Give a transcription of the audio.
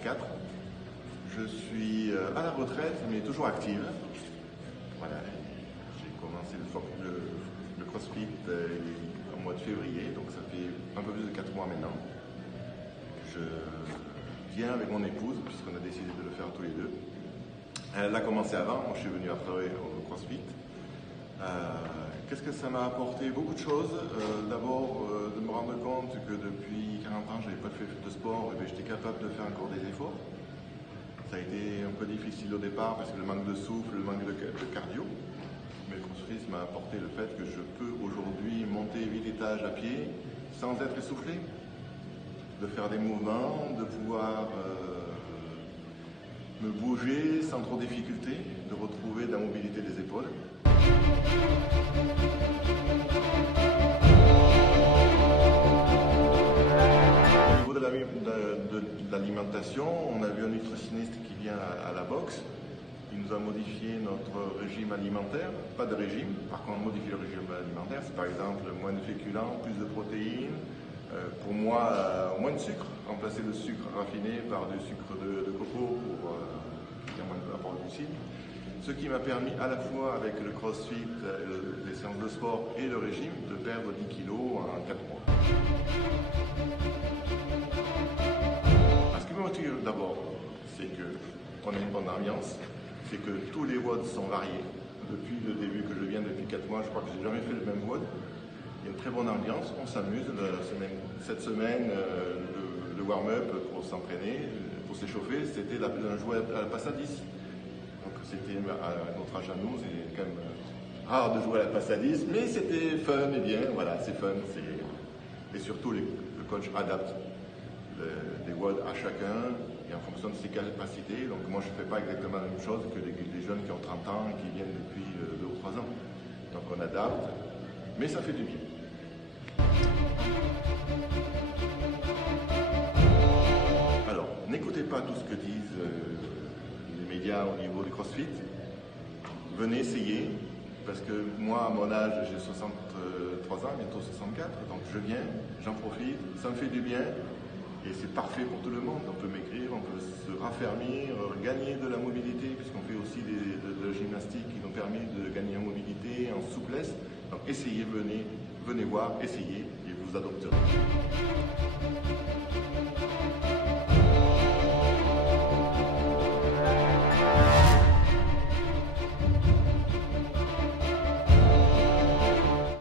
34. Je suis à la retraite, mais toujours active. Voilà, j'ai commencé le CrossFit au mois de février, donc ça fait un peu plus de 4 mois maintenant. Je viens avec mon épouse, puisqu'on a décidé de le faire tous les deux. Elle a commencé avant, moi je suis venu après au CrossFit. Qu'est-ce que ça m'a apporté? Beaucoup de choses. D'abord, de me rendre compte que depuis 40 ans, je n'avais pas fait de sport, et j'étais capable de faire encore des efforts. Ça a été un peu difficile au départ parce que le manque de souffle, le manque de cardio. Mais le CrossFit m'a apporté le fait que je peux aujourd'hui monter 8 étages à pied sans être essoufflé, de faire des mouvements, de pouvoir me bouger sans trop de difficulté, de retrouver de la mobilité des épaules. Au niveau de l'alimentation, on a vu un nutritionniste qui vient à la boxe. Il nous a modifié notre régime alimentaire, pas de régime, par contre modifier le régime alimentaire, c'est par exemple moins de féculents, plus de protéines, pour moi moins de sucre, remplacer le sucre raffiné par du sucre de coco pour qu'il y ait moins d'apport de glucides. Ce qui m'a permis à la fois avec le CrossFit, les séances de sport et le régime de perdre 10 kilos en 4 mois. Ce qui me motive d'abord, c'est qu'on a une bonne ambiance, c'est que tous les WOD sont variés. Depuis le début que je viens, depuis 4 mois, je crois que je n'ai jamais fait le même WOD. Il y a une très bonne ambiance, on s'amuse. Cette semaine, le warm-up pour s'entraîner, pour s'échauffer, c'était un jouet à la passe à 10. Donc c'était à notre âge à nous, c'est quand même rare de jouer à la passe à 10, mais c'était fun et bien, voilà, c'est fun. Et surtout, le coach adapte les WOD à chacun et en fonction de ses capacités. Donc moi je ne fais pas exactement la même chose que les jeunes qui ont 30 ans et qui viennent depuis 2 ou 3 ans. Donc on adapte, mais ça fait du bien. Alors, n'écoutez pas tout ce que disent les médias au niveau du CrossFit. Venez essayer, parce que moi, à mon âge, j'ai 63 ans, bientôt 64, donc je viens, j'en profite, ça me fait du bien. Et c'est parfait pour tout le monde. On peut maigrir, on peut se raffermir, gagner de la mobilité, puisqu'on fait aussi de la gymnastique qui nous permet de gagner en mobilité, en souplesse. Donc essayez, venez voir, essayez et vous adopterez.